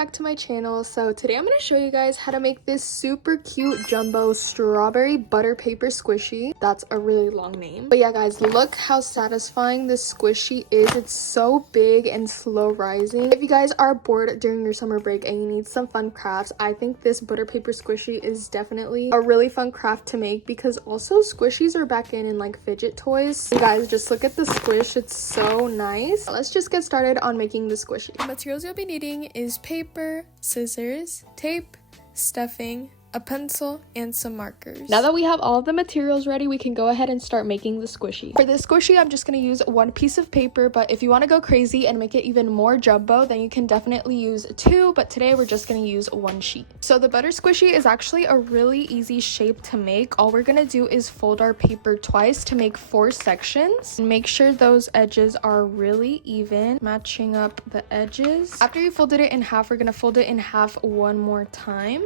back to my channel. So today I'm going to show you guys how to make this super cute jumbo strawberry butter paper squishy. That's a really long name, but yeah guys, look how satisfying this squishy is. It's so big and slow rising. If you guys are bored during your summer break and you need some fun crafts, I think this butter paper squishy is definitely a really fun craft to make, because also squishies are back in like fidget toys. You guys, just look at the squish, it's so nice. Let's just get started on making the squishy. The materials you'll be needing is paper, scissors, tape, stuffing, a pencil, and some markers. Now that we have all of the materials ready, we can go ahead and start making the squishy. For this squishy, I'm just going to use one piece of paper, but if you want to go crazy and make it even more jumbo, then you can definitely use two, but today we're just going to use one sheet. So the butter squishy is actually a really easy shape to make. All we're going to do is fold our paper twice to make 4 sections. And make sure those edges are really even, matching up the edges. After you folded it in half, we're going to fold it in half one more time.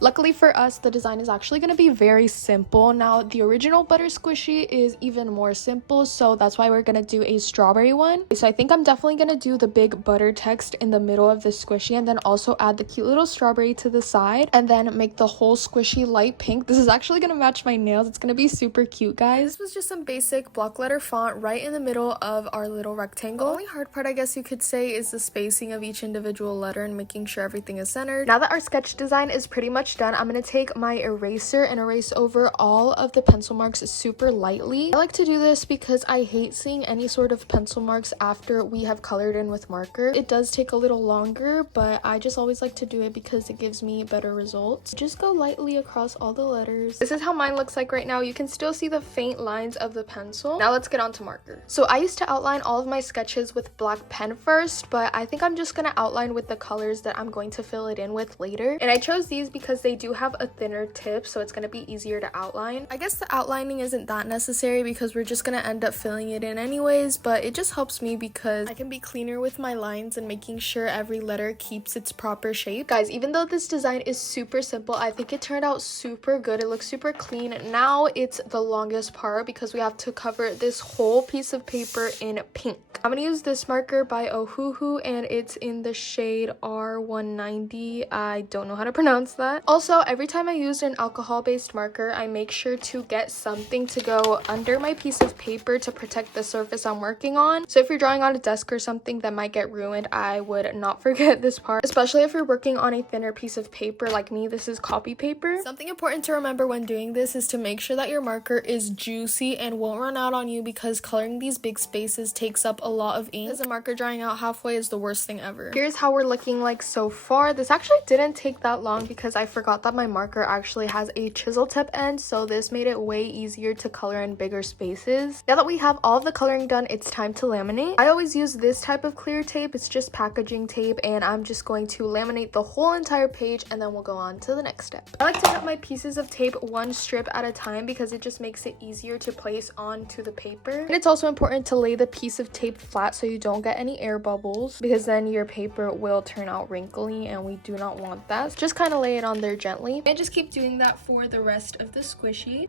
Luckily for us, the design is actually going to be very simple. Now, the original butter squishy is even more simple, so that's why we're going to do a strawberry one. So I think I'm definitely going to do the big butter text in the middle of the squishy, and then also add the cute little strawberry to the side, and then make the whole squishy light pink. This is actually going to match my nails. It's going to be super cute, guys. This was just some basic block letter font right in the middle of our little rectangle. The only hard part, I guess you could say, is the spacing of each individual letter and making sure everything is centered. Now that our sketch design is pretty much done, I'm going to take my eraser and erase over all of the pencil marks super lightly. I like to do this because I hate seeing any sort of pencil marks after we have colored in with marker. It does take a little longer, but I just always like to do it because it gives me better results. Just go lightly across all the letters. This is how mine looks like right now. You can still see the faint lines of the pencil. Now let's get on to marker. So I used to outline all of my sketches with black pen first, but I think I'm just going to outline with the colors that I'm going to fill it in with later. And I chose these because they do have a thinner tip, so it's going to be easier to outline. I guess the outlining isn't that necessary because we're just going to end up filling it in anyways, but it just helps me because I can be cleaner with my lines and making sure every letter keeps its proper shape. Guys, even though this design is super simple, I think it turned out super good. It looks super clean. Now it's the longest part because we have to cover this whole piece of paper in pink. I'm going to use this marker by Ohuhu, and it's in the shade R190. I don't know how to pronounce that. Also, every time I use an alcohol-based marker, I make sure to get something to go under my piece of paper to protect the surface I'm working on. So if you're drawing on a desk or something that might get ruined, I would not forget this part, especially if you're working on a thinner piece of paper like me. This is copy paper. Something important to remember when doing this is to make sure that your marker is juicy and won't run out on you, because coloring these big spaces takes up a lot of ink. As a marker drying out halfway is the worst thing ever. Here's how we're looking like so far. This actually didn't take that long because I forgot that my marker actually has a chisel tip end, so this made it way easier to color in bigger spaces. Now that we have all of the coloring done, it's time to laminate. I always use this type of clear tape. It's just packaging tape, and I'm just going to laminate the whole entire page, and then we'll go on to the next step. I like to cut my pieces of tape one strip at a time because it just makes it easier to place onto the paper. And it's also important to lay the piece of tape flat so you don't get any air bubbles, because then your paper will turn out wrinkly and we do not want that. So just kind of lay it on there gently, and just keep doing that for the rest of the squishy.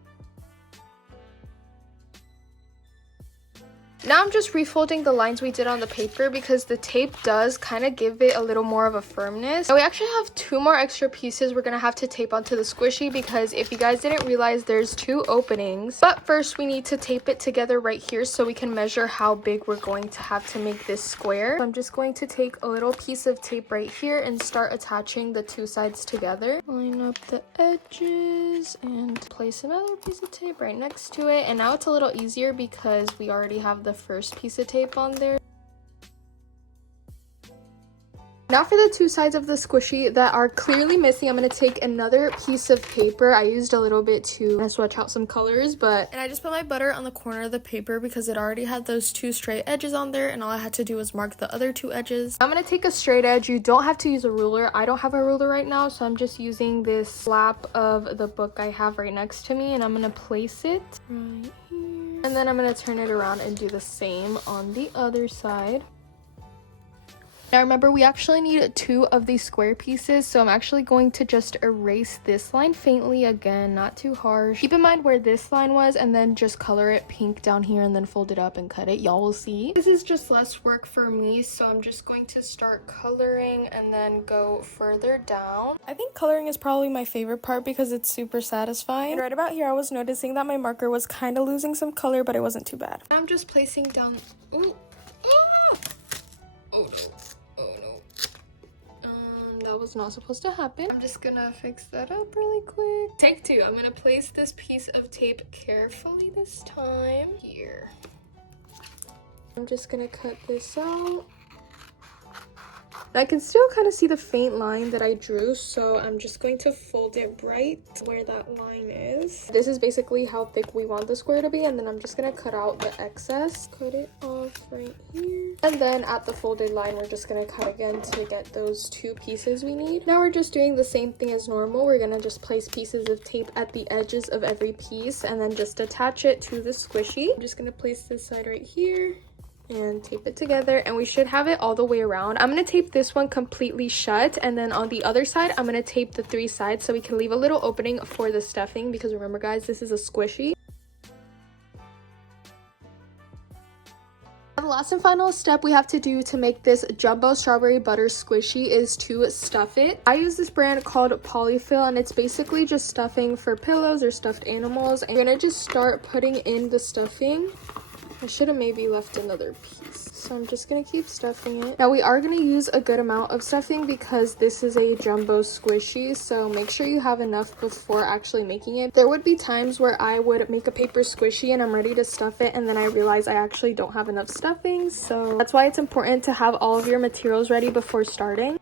Now I'm just refolding the lines we did on the paper because the tape does kind of give it a little more of a firmness. Now we actually have 2 more extra pieces we're going to have to tape onto the squishy, because if you guys didn't realize, there's 2 openings. But first we need to tape it together right here so we can measure how big we're going to have to make this square. So I'm just going to take a little piece of tape right here and start attaching the 2 sides together. Line up the edges and place another piece of tape right next to it. And now it's a little easier because we already have the first piece of tape on there. Now for the 2 sides of the squishy that are clearly missing, I'm going to take another piece of paper. I used a little bit to swatch out some colors, and I just put my butter on the corner of the paper because it already had those 2 straight edges on there, and all I had to do was mark the other 2 edges. I'm going to take a straight edge. You don't have to use a ruler. I don't have a ruler right now, so I'm just using this flap of the book I have right next to me, and I'm going to place it right here. And then I'm going to turn it around and do the same on the other side. Now remember, we actually need 2 of these square pieces, so I'm actually going to just erase this line faintly, again, not too harsh. Keep in mind where this line was, and then just color it pink down here and then fold it up and cut it. Y'all will see. This is just less work for me, so I'm just going to start coloring and then go further down. I think coloring is probably my favorite part because it's super satisfying. And right about here, I was noticing that my marker was kind of losing some color, but it wasn't too bad. I'm just placing down... Ooh. Ah! Oh no. Oh no. That was not supposed to happen. I'm just gonna fix that up really quick. Take 2. I'm gonna place this piece of tape carefully this time. Here. I'm just gonna cut this out. I can still kind of see the faint line that I drew, so I'm just going to fold it right where that line is. This is basically how thick we want the square to be, and then I'm just going to cut out the excess. Cut it off right here. And then at the folded line, we're just going to cut again to get those 2 pieces we need. Now we're just doing the same thing as normal. We're going to just place pieces of tape at the edges of every piece and then just attach it to the squishy. I'm just going to place this side right here and tape it together, and we should have it all the way around. I'm going to tape this one completely shut, and then on the other side I'm going to tape the 3 sides so we can leave a little opening for the stuffing, because remember guys, this is a squishy. The last and final step we have to do to make this jumbo strawberry butter squishy is to stuff it. I use this brand called Polyfill, and it's basically just stuffing for pillows or stuffed animals. I'm gonna just start putting in the stuffing. I should have maybe left another piece, so I'm just gonna keep stuffing it. Now we are gonna use a good amount of stuffing because this is a jumbo squishy, so make sure you have enough before actually making it. There would be times where I would make a paper squishy and I'm ready to stuff it, and then I realize I actually don't have enough stuffing, so that's why it's important to have all of your materials ready before starting.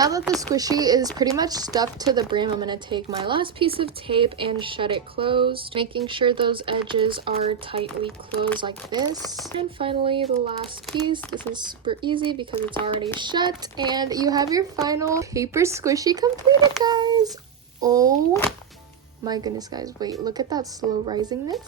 Now that the squishy is pretty much stuffed to the brim, I'm going to take my last piece of tape and shut it closed, making sure those edges are tightly closed like this. And finally, the last piece. This is super easy because it's already shut, and you have your final paper squishy completed, guys. Oh my goodness, guys. Wait, look at that slow risingness.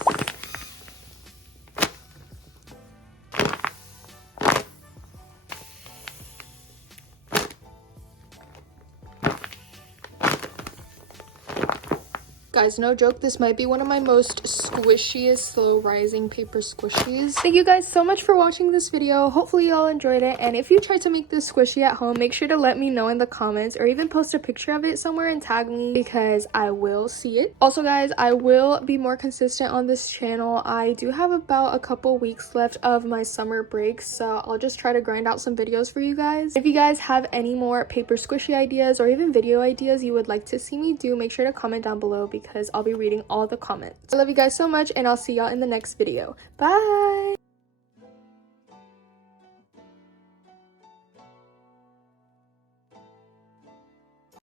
Guys, no joke, this might be one of my most squishiest slow rising paper squishies. Thank you guys so much for watching this video. Hopefully y'all enjoyed it, and if you tried to make this squishy at home, make sure to let me know in the comments, or even post a picture of it somewhere and tag me, because I will see it. Also guys, I will be more consistent on this channel. I do have about a couple weeks left of my summer break, so I'll just try to grind out some videos for you guys. If you guys have any more paper squishy ideas or even video ideas you would like to see me do, make sure to comment down below, because I'll be reading all the comments. I love you guys so much, and I'll see y'all in the next video. Bye!